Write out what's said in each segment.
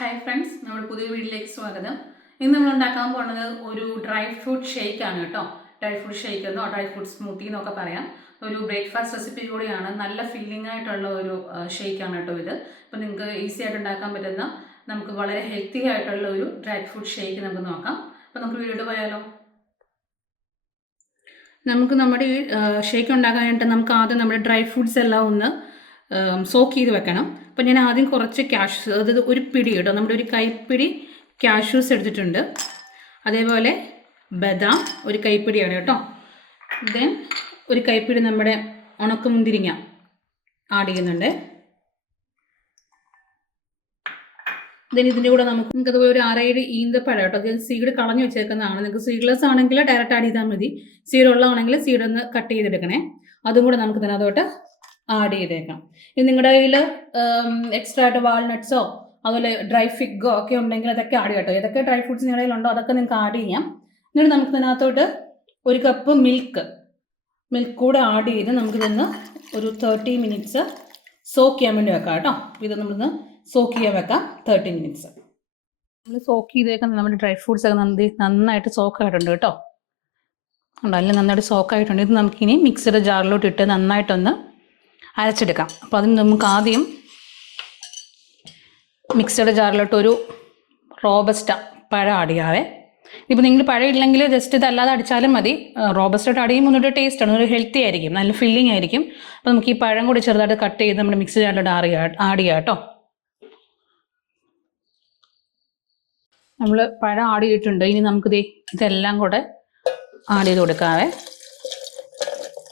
Hi friends, നമ്മുടെ പുതിയ വീഡിയോയിലേക്ക് സ്വാഗതം. ഇന്ന് നമ്മൾ ഉണ്ടാക്കാൻ പോകുന്നത് ഒരു ഡ്രൈ ഫ്രൂട്ട് ഷേക്ക് ആണ് കേട്ടോ. ഡ്രൈ ഫ്രൂട്ട് ഷേക്ക് എന്നോ ഡ്രൈ ഫ്രൂട്ട് സ്മൂത്തി എന്നൊക്കെ പറയാം. ഒരു ബ്രേക്ക്ഫാസ്റ്റ് റെസിപ്പി കൂടിയാണ്. നല്ല ഫില്ലിംഗ് ആയിട്ടുള്ള ഒരു ഷേക്കാണ് കേട്ടോ ഇത്. അപ്പോൾ നിങ്ങൾക്ക് ഈസി ആയിട്ട് ഉണ്ടാക്കാൻ പറ്റുന്ന, നമുക്ക് വളരെ ഹെൽത്തി ആയിട്ടുള്ള ഒരു ഡ്രൈ ഫ്രൂട്ട് ഷേക്ക് നമുക്ക് നോക്കാം. അപ്പോൾ നമുക്ക് വീഡിയോട്ട് പോയാലോ. നമുക്ക് നമ്മുടെ ഈ ഷേക്ക് ഉണ്ടാക്കാനായിട്ട് നമുക്ക് ആദ്യം നമ്മുടെ ഡ്രൈ ഫ്രൂട്ട്സ് എല്ലാം ഒന്ന് സോക്ക് ചെയ്ത് വെക്കണം. അപ്പോൾ ഞാൻ ആദ്യം കുറച്ച് കാഷ്യൂസ്, അതായത് ഒരു പിടി കേട്ടോ, നമ്മുടെ ഒരു കൈപ്പിടി കാഷ്യൂസ് എടുത്തിട്ടുണ്ട്. അതേപോലെ ബദാം ഒരു കൈപ്പിടിയാണ് കേട്ടോ. ദെൻ ഒരു കൈപ്പിടി നമ്മുടെ ഉണക്കമുന്തിരിങ്ങ ആഡ് ചെയ്യുന്നുണ്ട്. ദെൻ ഇതിൻ്റെ കൂടെ നമുക്കതുപോലെ ഒരു 6-7 ഈന്തപ്പഴം കേട്ടോ. അത് സീഡ് കളഞ്ഞു വെച്ചേക്കുന്നതാണ്. നിങ്ങൾക്ക് സീഡ്ലെസ് ആണെങ്കിൽ ഡയറക്റ്റ് ആഡ് ചെയ്താൽ മതി. സീഡ് ഉള്ളതാണെങ്കിൽ സീഡ് ഒന്ന് കട്ട് ചെയ്തെടുക്കണേ. അതും കൂടെ നമുക്ക് ഇതിനകത്തോട്ട് ആഡ് ചെയ്തേക്കാം. ഇനി നിങ്ങളുടെ കയ്യിൽ എക്സ്ട്രാ ആയിട്ട് വാൾനട്ട്സോ അതുപോലെ ഡ്രൈ ഫിഗോ ഒക്കെ ഉണ്ടെങ്കിൽ അതൊക്കെ ആഡ് ചെയ്യാം കേട്ടോ. ഏതൊക്കെ ഡ്രൈ ഫ്രൂട്ട്സ് നിങ്ങളുടെ കയ്യിലുണ്ടോ അതൊക്കെ നിങ്ങൾക്ക് ആഡ് ചെയ്യാം. എന്നിട്ട് നമുക്ക് ഇതിനകത്തോട്ട് 1 കപ്പ് മിൽക്ക് കൂടെ ആഡ് ചെയ്ത് നമുക്കിതൊന്ന് ഒരു 30 മിനിറ്റ്സ് സോക്ക് ചെയ്യാൻ വേണ്ടി വെക്കാം കേട്ടോ. ഇത് നമ്മളിന്ന് സോക്ക് ചെയ്യാൻ വെക്കാം 30 മിനിറ്റ്സ്. നമ്മൾ സോക്ക് ചെയ്തേക്കാൻ നമ്മുടെ ഡ്രൈ ഫ്രൂട്ട്സ് ഒക്കെ നന്നായിട്ട് സോക്ക് ആയിട്ടുണ്ട് കേട്ടോ. ഉണ്ടല്ലേ, നന്നായിട്ട് സോക്ക് ആയിട്ടുണ്ട്. ഇത് നമുക്കിനി മിക്സിയുടെ ജാറിലോട്ട് ഇട്ട് നന്നായിട്ടൊന്ന് അരച്ചെടുക്കാം. അപ്പോൾ അതിന് നമുക്ക് ആദ്യം മിക്സിയുടെ ജാറിലോട്ട് ഒരു റോബസ്റ്റ പഴം ആഡ് ചെയ്യാവേ. ഇപ്പോൾ നിങ്ങൾ പഴം ഇല്ലെങ്കിൽ ജസ്റ്റ് ഇതല്ലാതെ അടിച്ചാലും മതി. റോബസ്റ്റോട്ട് ആഡ് ചെയ്യുമ്പോൾ ഒന്നൊരു ടേസ്റ്റാണ്, ഒരു ഹെൽത്തി ആയിരിക്കും, നല്ല ഫില്ലിംഗ് ആയിരിക്കും. അപ്പോൾ നമുക്ക് ഈ പഴം കൂടി ചെറുതായിട്ട് കട്ട് ചെയ്ത് നമ്മുടെ മിക്സി ജാറിലോട്ട് ആഡ് ചെയ്യാം കേട്ടോ. നമ്മൾ പഴം ആഡ് ചെയ്തിട്ടുണ്ട്. ഇനി നമുക്കിത് ഇതെല്ലാം കൂടെ ആഡ് ചെയ്ത് കൊടുക്കാവേ.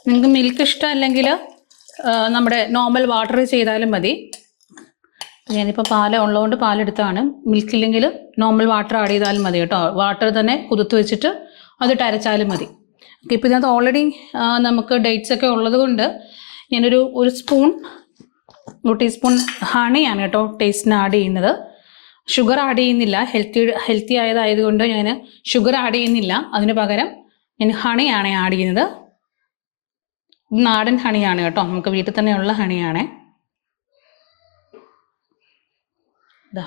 നിങ്ങൾക്ക് മിൽക്ക് ഇഷ്ടമല്ലെങ്കിൽ നമ്മുടെ നോർമൽ വാട്ടർ ചെയ്താലും മതി. ഞാനിപ്പോൾ പാൽ ഉള്ളതുകൊണ്ട് പാലെടുത്താണ്. മിൽക്ക് ഇല്ലെങ്കിൽ നോർമൽ വാട്ടർ ആഡ് ചെയ്താലും മതി കേട്ടോ. വാട്ടർ തന്നെ കുതിർത്ത് വെച്ചിട്ട് അതിട്ട് അരച്ചാലും മതി. ഇപ്പോൾ ഇതിനകത്ത് ഓൾറെഡി നമുക്ക് ഡേറ്റ്സ് ഒക്കെ ഉള്ളത് കൊണ്ട് ഞാനൊരു 1 ടീസ്പൂൺ ഹണിയാണ് കേട്ടോ ടേസ്റ്റിന് ആഡ് ചെയ്യുന്നത്. ഷുഗർ ആഡ് ചെയ്യുന്നില്ല. ഹെൽത്തി ആയതായതുകൊണ്ട് ഞാൻ ഷുഗർ ആഡ് ചെയ്യുന്നില്ല. അതിന് പകരം ഞാൻ ഹണിയാണ് ആഡ് ചെയ്യുന്നത്. നാടൻ ഹണിയാണ് കേട്ടോ, നമുക്ക് വീട്ടിൽ തന്നെയുള്ള ഹണിയാണ്. ഇതാ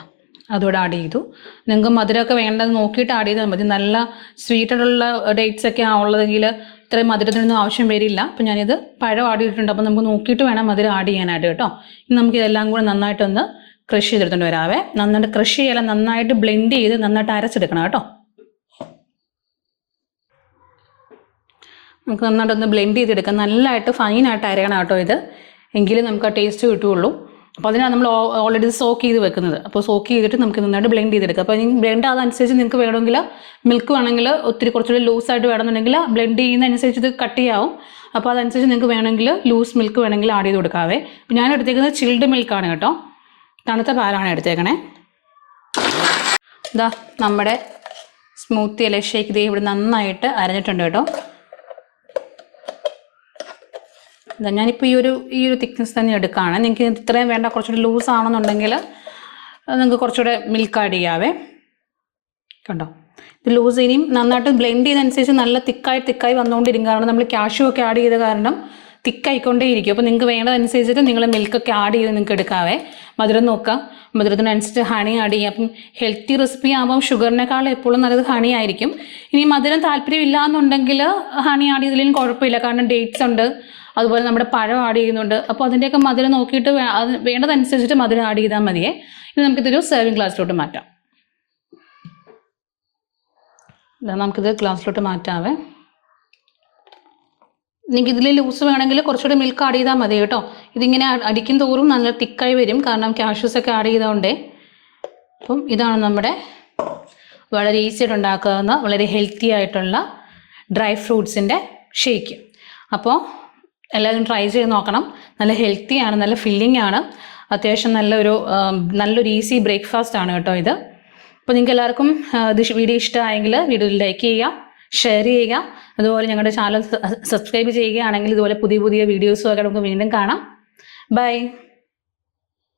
അതോടെ ആഡ് ചെയ്തു. നിങ്ങൾക്ക് മധുരമൊക്കെ വേണ്ടത് നോക്കിയിട്ട് ആഡ് ചെയ്താൽ മതി. നല്ല സ്വീറ്റുള്ള ഡേറ്റ്സ് ഒക്കെ ഉള്ളതെങ്കിൽ ഇത്രയും മധുരത്തിനൊന്നും ആവശ്യം വരില്ല. അപ്പോൾ ഞാനിത് പഴം ആഡ് ചെയ്തിട്ടുണ്ട്. അപ്പോൾ നമുക്ക് നോക്കിയിട്ട് വേണം മധുരം ആഡ് ചെയ്യാനായിട്ട് കേട്ടോ. ഇനി നമുക്ക് ഇതെല്ലാം കൂടെ നന്നായിട്ടൊന്ന് ക്രഷ് ചെയ്തെടുത്തുകൊണ്ട് വരാവേ. നന്നായിട്ട് ക്രഷ് ചെയ്യാൻ നന്നായിട്ട് ബ്ലെൻഡ് ചെയ്ത് നന്നായിട്ട് അരച്ചെടുക്കണം കേട്ടോ. നമുക്ക് നന്നായിട്ടൊന്ന് ബ്ലെൻഡ് ചെയ്തെടുക്കാം. നല്ലതായിട്ട് ഫൈനായിട്ട് അരയണം കേട്ടോ ഇത്, എങ്കിലും നമുക്ക് ആ ടേസ്റ്റ് കിട്ടുകയുള്ളൂ. അപ്പോൾ അതിനാണ് നമ്മൾ ഓൾറെഡി സോക്ക് ചെയ്ത് വെക്കുന്നത്. അപ്പോൾ സോക്ക് ചെയ്തിട്ട് നമുക്ക് നന്നായിട്ട് ബ്ലെൻഡ് ചെയ്തെടുക്കാം. അപ്പോൾ ഇനി ബ്ലെൻഡ് അതനുസരിച്ച് നിങ്ങൾക്ക് വേണമെങ്കിൽ മിൽക്ക് വേണമെങ്കിൽ കുറച്ചുകൂടി ലൂസായിട്ട് വേണമെന്നുണ്ടെങ്കിൽ ബ്ലെൻഡ് ചെയ്യുന്നതനുസരിച്ച് ഇത് കട്ട് ചെയ്യാവും. അപ്പോൾ അതനുസരിച്ച് നിങ്ങൾക്ക് വേണമെങ്കിൽ ലൂസ് മിൽക്ക് വേണമെങ്കിൽ ആഡ് ചെയ്ത് കൊടുക്കാവേ. ഞാൻ എടുത്തേക്കുന്നത് ചിൽഡ് മിൽക്കാണ് കേട്ടോ, തണുത്ത പാലാണ് എടുത്തേക്കണേ. ഇതാ നമ്മുടെ സ്മൂത്തി അല്ലെ ഷേക്ക് ദേ ഇവിടെ നന്നായിട്ട് അരഞ്ഞിട്ടുണ്ട് കേട്ടോ. ഞാനിപ്പോൾ ഈ ഒരു തിക്നെസ് തന്നെ എടുക്കുകയാണ്. നിങ്ങൾക്ക് ഇത്രയും വേണ്ട, കുറച്ചുകൂടി ലൂസ് ആണെന്നുണ്ടെങ്കിൽ നിങ്ങൾക്ക് കുറച്ചുകൂടെ മിൽക്ക് ആഡ് ചെയ്യാവേ. കണ്ടോ, ഇത് ലൂസ് ഇനിയും നന്നായിട്ട് ബ്ലെൻഡ് ചെയ്തനുസരിച്ച് നല്ല തിക്കായി വന്നുകൊണ്ടിരിക്കും. കാരണം നമ്മൾ കാഷ്യൂ ഒക്കെ ആഡ് ചെയ്ത കാരണം തിക്കായിക്കൊണ്ടേയിരിക്കും. അപ്പോൾ നിങ്ങൾക്ക് വേണ്ടതനുസരിച്ചിട്ട് നിങ്ങൾ മിൽക്കൊക്കെ ആഡ് ചെയ്ത് നിങ്ങൾക്ക് എടുക്കാവേ. മധുരം നോക്കാം, മധുരത്തിനനുസരിച്ച് ഹണി ആഡ് ചെയ്യാം. അപ്പം ഹെൽത്തി റെസിപ്പി ആകുമ്പം ഷുഗറിനേക്കാൾ എപ്പോഴും നല്ലത് ഹണി ആയിരിക്കും. ഇനി മധുരം താല്പര്യമില്ല എന്നുണ്ടെങ്കിൽ ഹണി ആഡ് ചെയ്തില്ലെങ്കിലും കുഴപ്പമില്ല. കാരണം ഡേറ്റ്സ് ഉണ്ട്, അതുപോലെ നമ്മുടെ പഴം ആഡ് ചെയ്യുന്നുണ്ട്. അപ്പോൾ അതിൻ്റെയൊക്കെ മധുരം നോക്കിയിട്ട് വേണ്ടതനുസരിച്ചിട്ട് മധുരം ആഡ് ചെയ്താൽ മതിയേ. ഇനി നമുക്കിതൊരു സെർവിങ് ഗ്ലാസ്സിലോട്ട് മാറ്റാം. നമുക്കിത് ഗ്ലാസ്സിലോട്ട് മാറ്റാവേ. നിങ്ങൾക്ക് ഇതിൽ ലൂസ് വേണമെങ്കിൽ കുറച്ചുകൂടി മിൽക്ക് ആഡ് ചെയ്താൽ മതി കേട്ടോ. ഇതിങ്ങനെ അടിക്കും തോറും നല്ല തിക്കായി വരും, കാരണം കാഷ്യൂസ് ഒക്കെ ആഡ് ചെയ്തതുകൊണ്ടേ. അപ്പം ഇതാണ് നമ്മുടെ വളരെ ഈസി ആയിട്ട് ഉണ്ടാക്കാവുന്ന വളരെ ഹെൽത്തി ആയിട്ടുള്ള ഡ്രൈ ഫ്രൂട്ട്സിൻ്റെ ഷേക്ക്. അപ്പോൾ എല്ലാവരും ട്രൈ ചെയ്ത് നോക്കണം. നല്ല ഹെൽത്തിയാണ്, നല്ല ഫില്ലിംഗ് ആണ്, അത്യാവശ്യം നല്ലൊരു ഈസി ബ്രേക്ക്ഫാസ്റ്റ് ആണ് കേട്ടോ ഇത്. അപ്പോൾ നിങ്ങൾക്ക് എല്ലാവർക്കും വീഡിയോ ഇഷ്ടമായെങ്കിൽ വീഡിയോ ലൈക്ക് ചെയ്യുക, ഷെയർ ചെയ്യുക. അതുപോലെ ഞങ്ങളുടെ ചാനൽ സബ്സ്ക്രൈബ് ചെയ്യുകയാണെങ്കിൽ ഇതുപോലെ പുതിയ വീഡിയോസും ഒക്കെ നമുക്ക് വീണ്ടും കാണാം. ബൈ.